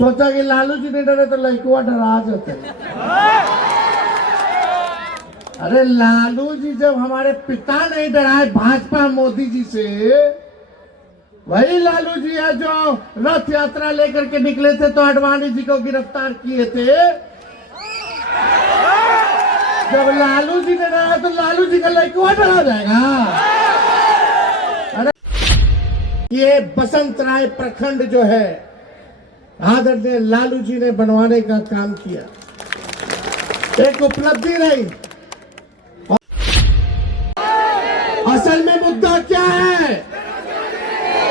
सोचा कि लालू जी नहीं डरे तो लड़कुआ डरा जाते। अरे लालू जी जब हमारे पिता नहीं डराए भाजपा मोदी जी से, वही लालू जी है जो रथ यात्रा लेकर के निकले थे तो आडवाणी जी को गिरफ्तार किए थे। जब लालू जी ने डराया तो लालू जी का लड़कुआ डरा जाएगा। अरे ये बसंत राय प्रखंड जो है आदरणीय लालू जी ने बनवाने का काम किया, एक उपलब्धि रही। असल में मुद्दा क्या है?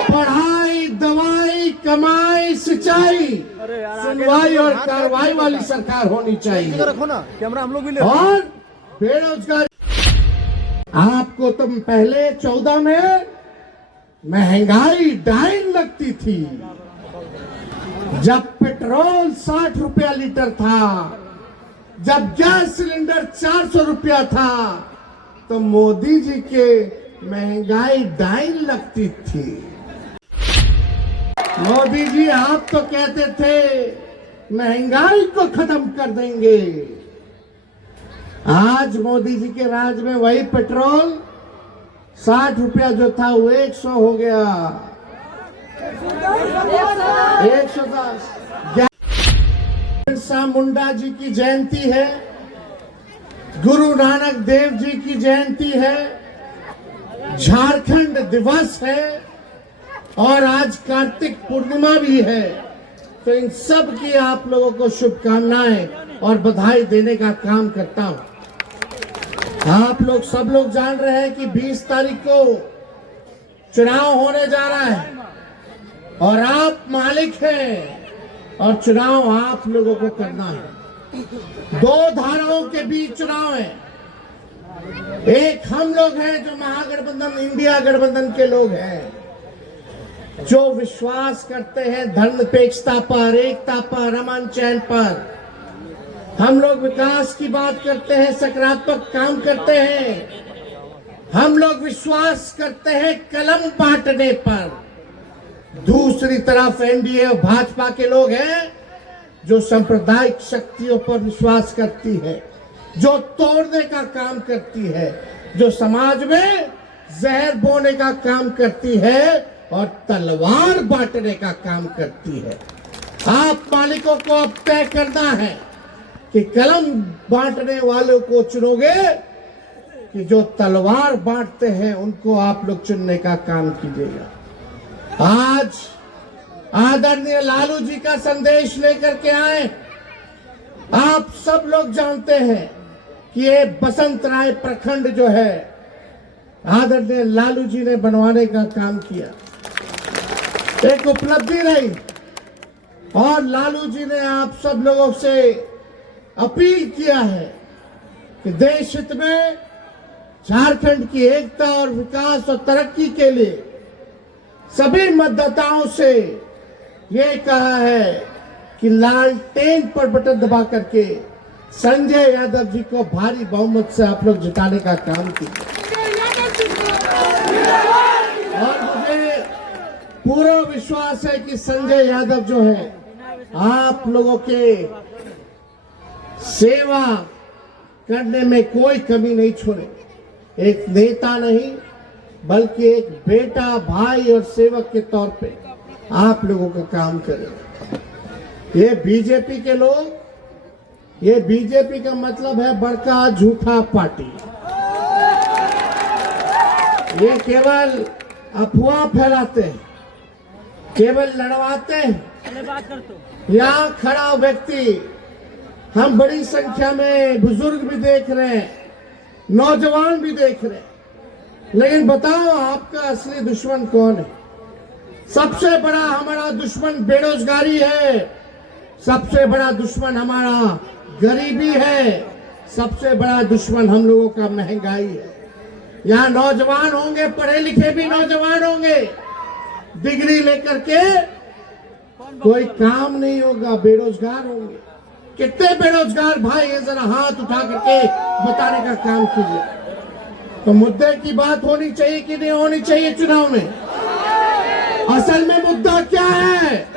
पढ़ाई, दवाई, कमाई, सिंचाई, सुनवाई और कार्रवाई वाली सरकार होनी चाहिए। रखो ना कैमरा, हम लोग भी ले। और बेरोजगारी, आपको तुम पहले 14 में महंगाई डाइन लगती थी, जब पेट्रोल 60 रुपया लीटर था, जब गैस सिलेंडर 400 रुपया था, तो मोदी जी के महंगाई डाइन लगती थी। मोदी जी आप तो कहते थे महंगाई को खत्म कर देंगे। आज मोदी जी के राज में वही पेट्रोल 60 रुपया जो था वो 100 हो गया, 110। बिरसा मुंडा जी की जयंती है, गुरु नानक देव जी की जयंती है, झारखंड दिवस है और आज कार्तिक पूर्णिमा भी है। तो इन सब की आप लोगों को शुभकामनाएं और बधाई देने का काम करता हूं। आप लोग सब लोग जान रहे हैं कि 20 तारीख को चुनाव होने जा रहा है और आप मालिक हैं और चुनाव आप लोगों को करना है। 2 धाराओं के बीच चुनाव है। एक हम लोग हैं जो महागठबंधन इंडिया गठबंधन के लोग हैं, जो विश्वास करते हैं धर्मनिरपेक्षता पर, एकता पर, अमन चैन पर। हम लोग विकास की बात करते हैं, सकारात्मक काम करते हैं। हम लोग विश्वास करते हैं कलम बांटने पर। दूसरी तरफ एनडीए और भाजपा के लोग हैं जो सांप्रदायिक शक्तियों पर विश्वास करती है, जो तोड़ने का काम करती है, जो समाज में जहर बोने का काम करती है और तलवार बांटने का काम करती है। आप मालिकों को अब तय करना है कि कलम बांटने वालों को चुनोगे कि जो तलवार बांटते हैं उनको आप लोग चुनने का काम कीजिएगा। आज आदरणीय लालू जी का संदेश लेकर के आए। आप सब लोग जानते हैं कि ये बसंत राय प्रखंड जो है आदरणीय लालू जी ने बनवाने का काम किया, एक उपलब्धि रही। और लालू जी ने आप सब लोगों से अपील किया है कि देश हित में झारखंड की एकता और विकास और तरक्की के लिए सभी मतदाताओं से ये कहा है कि लालटेन पर बटन दबा करके संजय यादव जी को भारी बहुमत से आप लोग जिताने का काम कीजिए। और मुझे पूरा विश्वास है कि संजय यादव जो है आप लोगों के सेवा करने में कोई कमी नहीं छोड़े। एक नेता नहीं बल्कि एक बेटा, भाई और सेवक के तौर पे आप लोगों का काम करें। ये बीजेपी के लोग, ये बीजेपी का मतलब है बड़का झूठा पार्टी। ये केवल अफवाह फैलाते हैं, केवल लड़वाते हैं। यहाँ खड़ा व्यक्ति, हम बड़ी संख्या में बुजुर्ग भी देख रहे हैं, नौजवान भी देख रहे हैं, लेकिन बताओ आपका असली दुश्मन कौन है? सबसे बड़ा हमारा दुश्मन बेरोजगारी है, सबसे बड़ा दुश्मन हमारा गरीबी है, सबसे बड़ा दुश्मन हम लोगों का महंगाई है। यहाँ नौजवान होंगे, पढ़े लिखे भी नौजवान होंगे, डिग्री लेकर के कोई काम नहीं होगा, बेरोजगार होंगे। कितने बेरोजगार भाई है, जरा हाथ उठा करके बताने का काम कीजिए। तो मुद्दे की बात होनी चाहिए कि नहीं होनी चाहिए चुनाव में? असल में मुद्दा क्या है?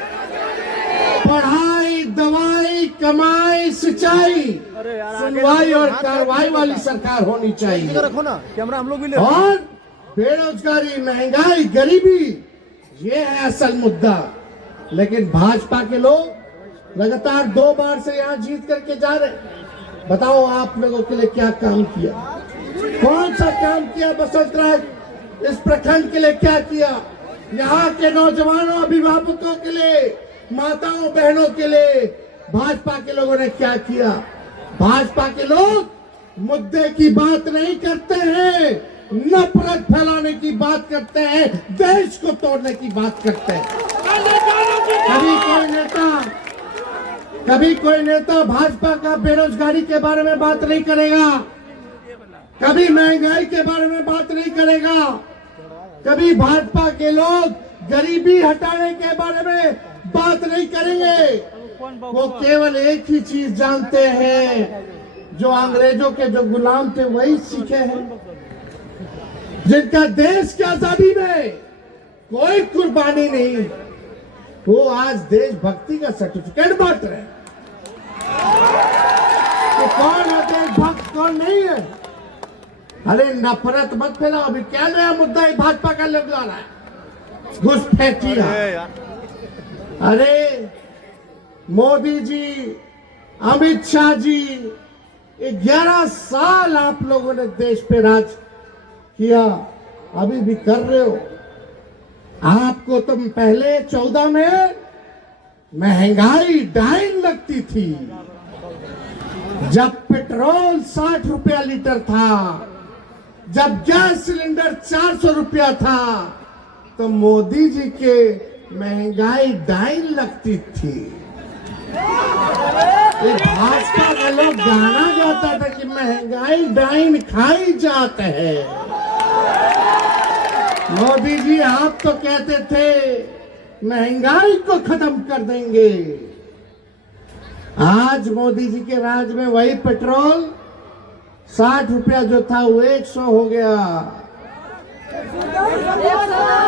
पढ़ाई, दवाई, कमाई, सिंचाई, सुनवाई और कार्रवाई वाली सरकार होनी चाहिए। रखो ना कैमरा, हम लोग भी ले। और बेरोजगारी, महंगाई, गरीबी, ये है असल मुद्दा। लेकिन भाजपा के लोग लगातार 2 बार से यहाँ जीत करके जा रहे। बताओ आप लोगों के लिए क्या काम किया, कौन सा काम किया? बसंत राज इस प्रखंड के लिए क्या किया? यहाँ के नौजवानों, अभिभावकों के लिए, माताओं बहनों के लिए भाजपा के लोगों ने क्या किया? भाजपा के लोग मुद्दे की बात नहीं करते हैं, नफरत फैलाने की बात करते हैं, देश को तोड़ने की बात करते हैं। कभी कोई नेता भाजपा का बेरोजगारी के बारे में बात नहीं करेगा, कभी महंगाई के बारे में बात नहीं करेगा, कभी भाजपा के लोग गरीबी हटाने के बारे में बात नहीं करेंगे। वो केवल एक ही चीज जानते हैं, जो अंग्रेजों के जो गुलाम थे वही सीखे हैं, जिनका देश की आजादी में कोई कुर्बानी नहीं, वो आज देशभक्ति का सर्टिफिकेट बांट रहे हैं। तो कौन है देशभक्त, कौन नहीं है? अरे नफरत मत फैलाओ। अभी क्या नया मुद्दा है भाजपा का लग रहा है? घुसपैठिया। अरे मोदी जी, अमित शाह जी, 11 साल आप लोगों ने देश पे राज किया, अभी भी कर रहे हो। आपको तुम पहले 14 में महंगाई डाइन लगती थी, जब पेट्रोल 60 रुपया लीटर था, जब गैस सिलेंडर 400 रुपया था, तो मोदी जी के महंगाई डाइन लगती थी। भाजपा के लोग गाना गाता था कि महंगाई डाइन खाई जाते हैं। मोदी जी आप तो कहते थे महंगाई को खत्म कर देंगे। आज मोदी जी के राज में वही पेट्रोल 60 रुपया जो था वो 100 हो गया,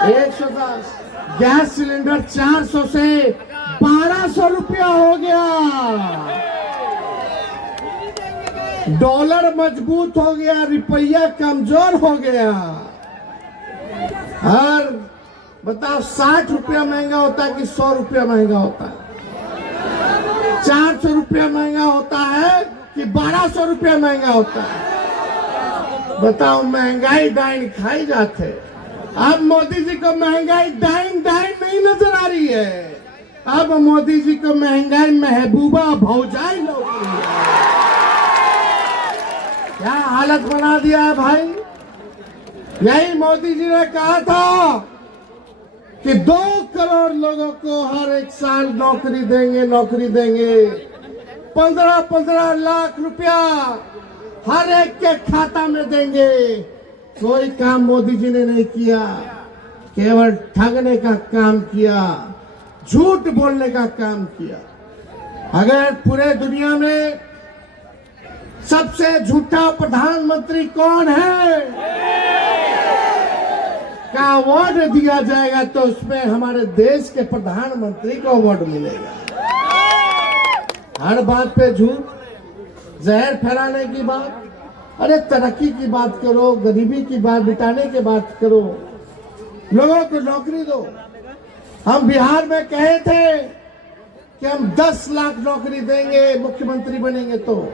110। गैस सिलेंडर 400 से 1200 रुपया हो गया। डॉलर मजबूत हो गया, रुपया कमजोर हो गया। और बताओ 60 रुपया महंगा होता है कि 100 रुपया महंगा होता है? 400 रुपया महंगा होता है कि 1200 रुपया महंगा होता है? बताओ, महंगाई डाइन खाई जाते। अब मोदी जी को महंगाई डाइन नहीं नजर आ रही है, अब मोदी जी को महंगाई महबूबा भौजाई लग रही है। क्या हालत बना दिया है भाई। यही मोदी जी ने कहा था कि 2 करोड़ लोगों को हर एक साल नौकरी देंगे, 15 लाख रुपया हर एक के खाता में देंगे। कोई काम मोदी जी ने नहीं किया, केवल ठगने का काम किया, झूठ बोलने का काम किया। अगर पूरे दुनिया में सबसे झूठा प्रधानमंत्री कौन है का अवार्ड दिया जाएगा, तो उसमें हमारे देश के प्रधानमंत्री को अवार्ड मिलेगा। हर बात पे झूठ, जहर फैलाने की बात। अरे तरक्की की बात करो, गरीबी की बात मिटाने की बात करो, लोगों को नौकरी दो। हम बिहार में कहे थे कि हम 10 लाख नौकरी देंगे मुख्यमंत्री बनेंगे, तो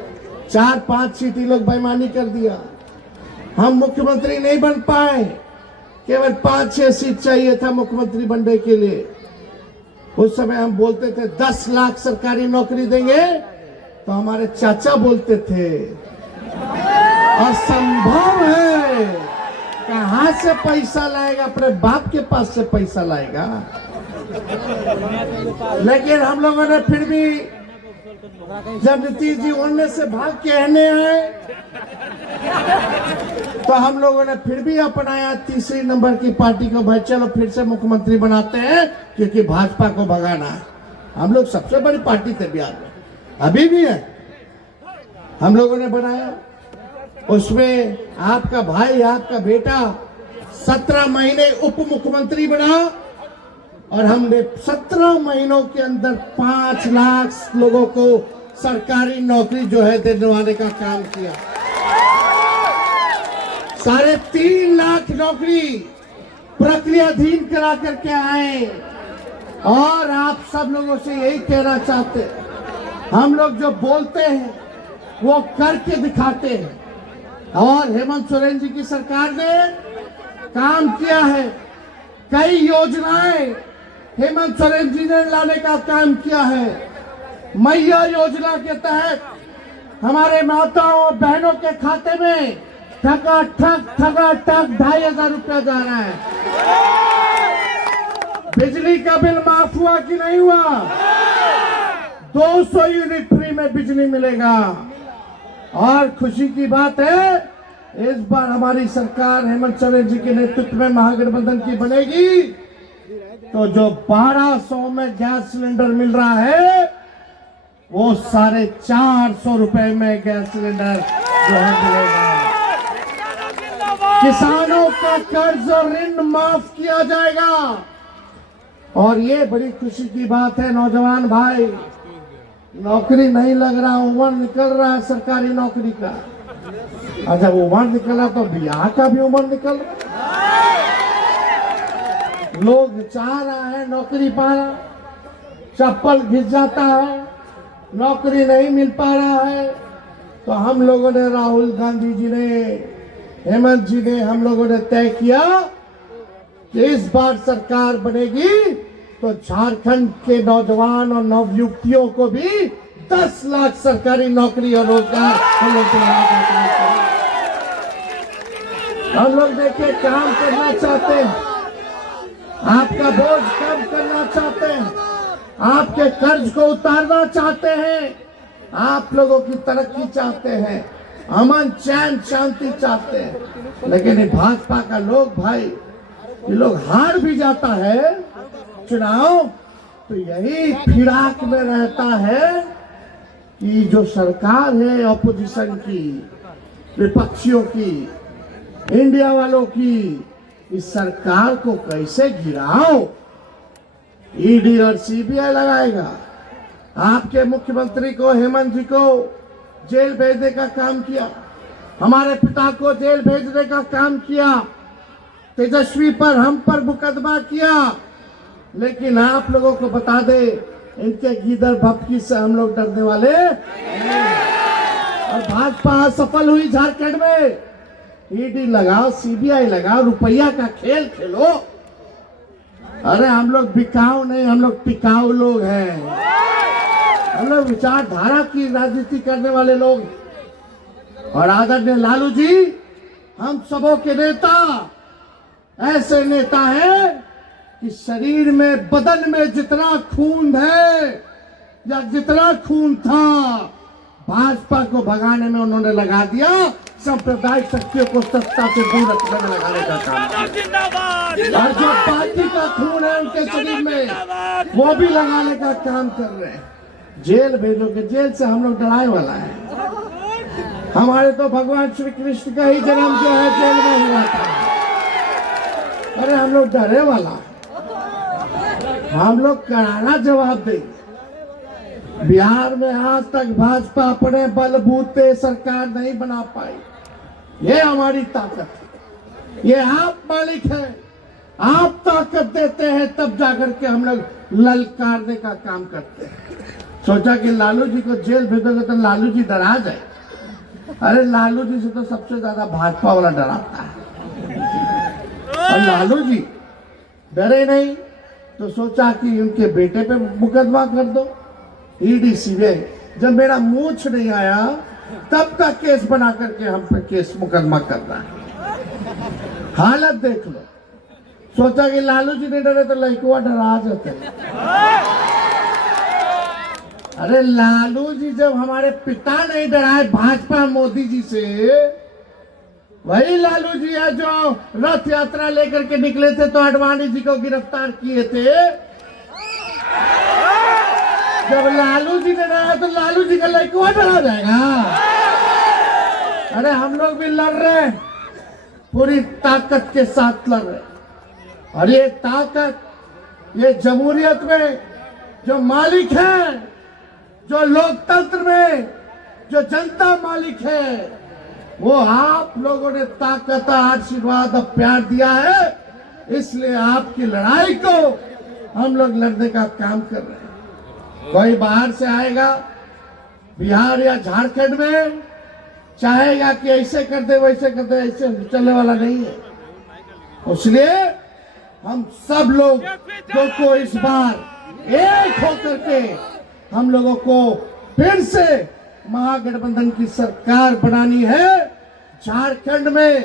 4-5 सीट लोग बेईमानी कर दिया। हम मुख्यमंत्री नहीं बन पाए, केवल 5-6 सीट चाहिए था मुख्यमंत्री बनने के लिए। उस समय हम बोलते थे 10 लाख सरकारी नौकरी देंगे, तो हमारे चाचा बोलते थे असंभव है, कहां से पैसा लाएगा, अपने बाप के पास से पैसा लाएगा। लेकिन हम लोगों ने फिर भी, जब नीतीश जी उड़ने से भाग के रहने आए, तो हम लोगों ने फिर भी अपनाया तीसरी नंबर की पार्टी को। भाई चलो फिर से मुख्यमंत्री बनाते हैं, क्योंकि भाजपा को भगाना है। हम लोग सबसे बड़ी पार्टी थे बिहार में, अभी भी है। हम लोगों ने बनाया, उसमें आपका भाई, आपका बेटा 17 महीने उप मुख्यमंत्री बना, और हमने 17 महीनों के अंदर 5 लाख लोगों को सरकारी नौकरी जो है दिलवाने का काम किया। 3.5 लाख नौकरी प्रक्रियाधीन करा करके आए। और आप सब लोगों से यही कहना चाहते हैं, हम लोग जो बोलते हैं वो करके दिखाते हैं। और हेमंत सोरेन जी की सरकार ने काम किया है। कई योजनाएं हेमंत सोरेन जी ने लाने का काम किया है। मैया योजना के तहत हमारे माताओं और बहनों के खाते में ठगाठक 2,500 रुपया जा रहा है। बिजली का बिल माफ हुआ कि नहीं हुआ? 200 यूनिट फ्री में बिजली मिलेगा। और खुशी की बात है, इस बार हमारी सरकार हेमंत सोरेन जी के नेतृत्व में महागठबंधन की बनेगी तो जो 1200 में गैस सिलेंडर मिल रहा है वो 450 रुपए में गैस सिलेंडर जो है मिलेगा। किसानों का कर्ज और ऋण माफ किया जाएगा। और ये बड़ी खुशी की बात है नौजवान भाई, नौकरी नहीं लग रहा, उम्र निकल रहा है सरकारी नौकरी का। अच्छा उम्र निकला तो ब्याह का भी उम्र निकल रहा। लोग चाह रहा है नौकरी पाना, चप्पल घिस जाता है, नौकरी नहीं मिल पा रहा है। तो हम लोगों ने, राहुल गांधी जी ने, हेमंत जी ने, हम लोगों ने तय किया कि इस बार सरकार बनेगी तो झारखंड के नौजवान और नवयुवतियों को भी 10 लाख सरकारी नौकरी और रोजगार हम लोग देखिए काम करना चाहते हैं, आपका बोझ कम करना चाहते हैं, आपके कर्ज को उतारना चाहते हैं, आप लोगों की तरक्की चाहते हैं, अमन चैन शांति चाहते हैं। लेकिन भाजपा का लोग भाई, ये लोग हार भी जाता है चुनाव तो यही फिराक में रहता है कि जो सरकार है ऑपोजिशन की, विपक्षियों की, इंडिया वालों की, इस सरकार को कैसे गिराओ। ईडी और सीबीआई लगाएगा। आपके मुख्यमंत्री को, हेमंत जी को जेल भेजने का काम किया, हमारे पिता को जेल भेजने का काम किया, तेजस्वी पर, हम पर मुकदमा किया। लेकिन आप लोगों को बता दे, इनके गीदड़ भपकी से हम लोग डरने वाले। और भाजपा सफल हुई झारखंड में, ईडी लगाओ, सीबीआई लगाओ, रुपया का खेल खेलो। अरे हम लोग बिकाऊ नहीं, हम लोग टिकाऊ लोग हैं। हम लोग विचारधारा की राजनीति करने वाले लोग। और आदरणीय लालू जी हम सबों के नेता ऐसे नेता हैं कि शरीर में, बदन में जितना खून है या जितना खून था, भाजपा को भगाने में उन्होंने लगा दिया। सांप्रदायिक शक्तियों को सत्ता से दूर रखने में लगाने का काम। और जो पार्टी का खून है उनके शरीर में, वो भी लगाने का काम कर रहे हैं। जेल भेजोगे, जेल से हम लोग डराए वाला है। हमारे तो भगवान श्री कृष्ण का ही जन्म जो है जेल में हुआ था। अरे हम लोग डरे वाला, हम लोग करारा जवाब देंगे। बिहार में आज तक भाजपा अपने बलबूते सरकार नहीं बना पाई। ये हमारी ताकत है, ये आप मालिक हैं, आप ताकत देते हैं तब जाकर के हम लोग ललकारने का काम करते हैं। सोचा कि लालू जी को जेल भेजोगे तो लालू जी डरा जाए। अरे लालू जी से तो सबसे ज्यादा भाजपा वाला डराता है। और लालू जी डरे नहीं तो सोचा कि उनके बेटे पे मुकदमा कर दो, ईडी सीबीआई। जब मेरा मूछ नहीं आया तब तक केस बना करके हम पे केस मुकदमा करना है। हालत देख लो। सोचा कि लालू जी नहीं डरे तो लड़कुआ डरा जाते। अरे लालू जी जब हमारे पिता नहीं डराए भाजपा मोदी जी से, वही लालू जी है जो रथ यात्रा लेकर के निकले थे तो आडवाणी जी को गिरफ्तार किए थे। जब लालू जी ने डराया तो लालू जी का लड़कुआ डरा जाएगा। अरे हम लोग भी लड़ रहे हैं, पूरी ताकत के साथ लड़ रहे हैं। और ये ताकत ये जमहूरियत में जो मालिक है, जो लोकतंत्र में जो जनता मालिक है, वो आप लोगों ने ताकत, आशीर्वाद और प्यार दिया है। इसलिए आपकी लड़ाई को हम लोग लड़ने का काम कर रहे हैं। कोई बाहर से आएगा बिहार या झारखंड में, चाहेगा कि ऐसे कर दे वैसे कर दे, ऐसे चलने वाला नहीं है। इसलिए हम सब लोग को इस बार एक होकर के हम लोगों को फिर से महागठबंधन की सरकार बनानी है। झारखंड में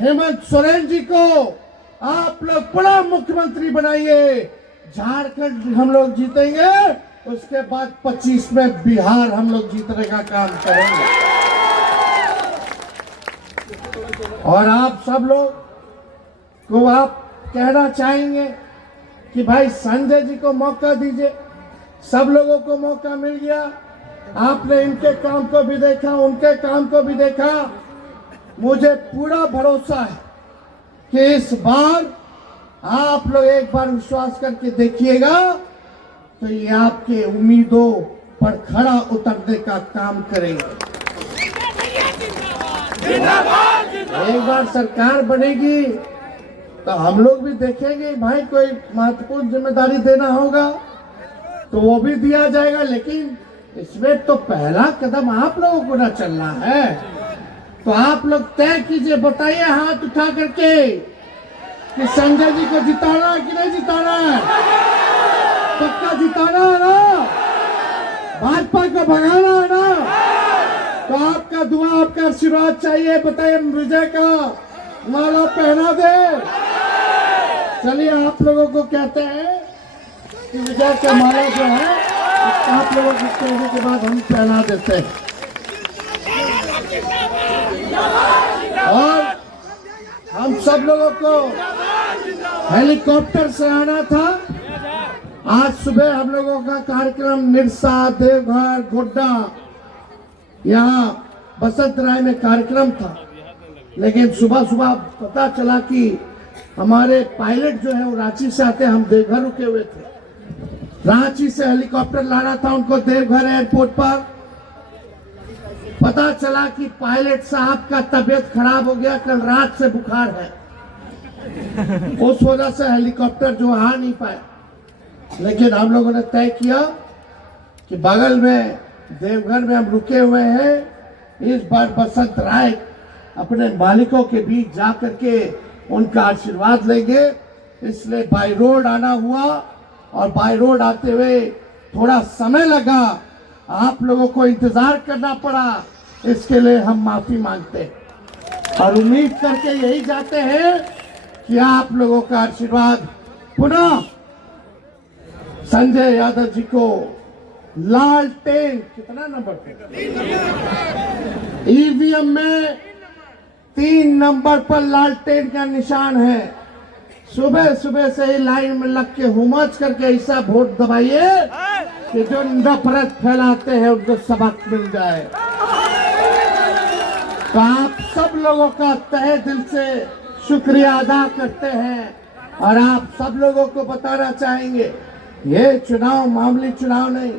हेमंत सोरेन जी को आप लोग बड़ा मुख्यमंत्री बनाइए। झारखंड हम लोग जीतेंगे, उसके बाद 25 में बिहार हम लोग जीतने का काम करेंगे। और आप सब लोग को आप कहना चाहेंगे कि भाई संजय जी को मौका दीजिए। सब लोगों को मौका मिल गया, आपने इनके काम को भी देखा, उनके काम को भी देखा। मुझे पूरा भरोसा है कि इस बार आप लोग एक बार विश्वास करके देखिएगा तो ये आपके उम्मीदों पर खरा उतरने का काम करेंगे। एक बार सरकार बनेगी तो हम लोग भी देखेंगे भाई, कोई महत्वपूर्ण जिम्मेदारी देना होगा तो वो भी दिया जाएगा। लेकिन इसमें तो पहला कदम आप लोगों को ना चलना है। तो आप लोग तय कीजिए, बताइए हाथ उठा करके कि संजय जी को जिताना है कि नहीं जिताना है। पक्का जिताना है ना, भाजपा को भगाना है ना। तो आपका दुआ, आपका आशीर्वाद चाहिए। बताइए, विजय का माला पहना दे। चलिए, आप लोगों को कहते हैं कि विजय का माला जो है आप लोगों को कहने के बाद हम पहना देते हैं। और हम सब लोगों को हेलीकॉप्टर से आना था। आज सुबह हम लोगों का कार्यक्रम निरसा, देवघर, गोड्डा, यहाँ बसंत राय में कार्यक्रम था। लेकिन सुबह सुबह पता चला कि हमारे पायलट जो है वो रांची से आते, हम देवघर रुके हुए थे। रांची से हेलीकॉप्टर लाना था उनको देवघर एयरपोर्ट पर। पता चला कि पायलट साहब का तबीयत खराब हो गया, कल रात से बुखार है। उस वजह से हेलीकॉप्टर जो आ नहीं पाया। लेकिन हम लोगों ने तय किया कि बगल में देवघर में हम रुके हुए हैं। इस बार बसंत राय अपने मालिकों के बीच जा करके उनका आशीर्वाद लेंगे। इसलिए बाय रोड आना हुआ और बाय रोड आते हुए थोड़ा समय लगा, आप लोगों को इंतजार करना पड़ा। इसके लिए हम माफी मांगते हैं और उम्मीद करके यही जाते हैं कि आप लोगों का आशीर्वाद पुनः संजय यादव जी को लालटेन, कितना नंबर पे ईवीएम में 3 नंबर पर लालटेन का निशान है। सुबह सुबह से ही लाइन में लग के हुमच करके ऐसा वोट दबाइए कि जो नफरत फैलाते हैं उनको सबक मिल जाए। तो आप सब लोगों का तहे दिल से शुक्रिया अदा करते हैं और आप सब लोगों को बताना चाहेंगे, ये चुनाव मामूली चुनाव नहीं,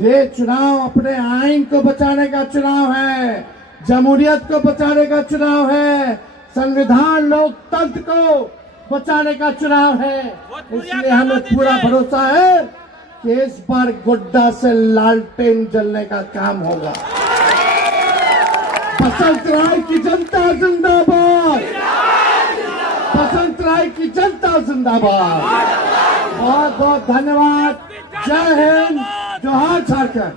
ये चुनाव अपने आइन को बचाने का चुनाव है, जमहूरियत को बचाने का चुनाव है, संविधान लोकतंत्र को बचाने का चुनाव है। इसलिए हमें पूरा भरोसा है कि इस बार गोड्डा से लालटेन जलने का काम होगा। बसंत राय की जनता जिंदाबाद, बसंत राय की जनता जिंदाबाद। बहुत बहुत धन्यवाद। जय हिंद, जोहार झारखंड।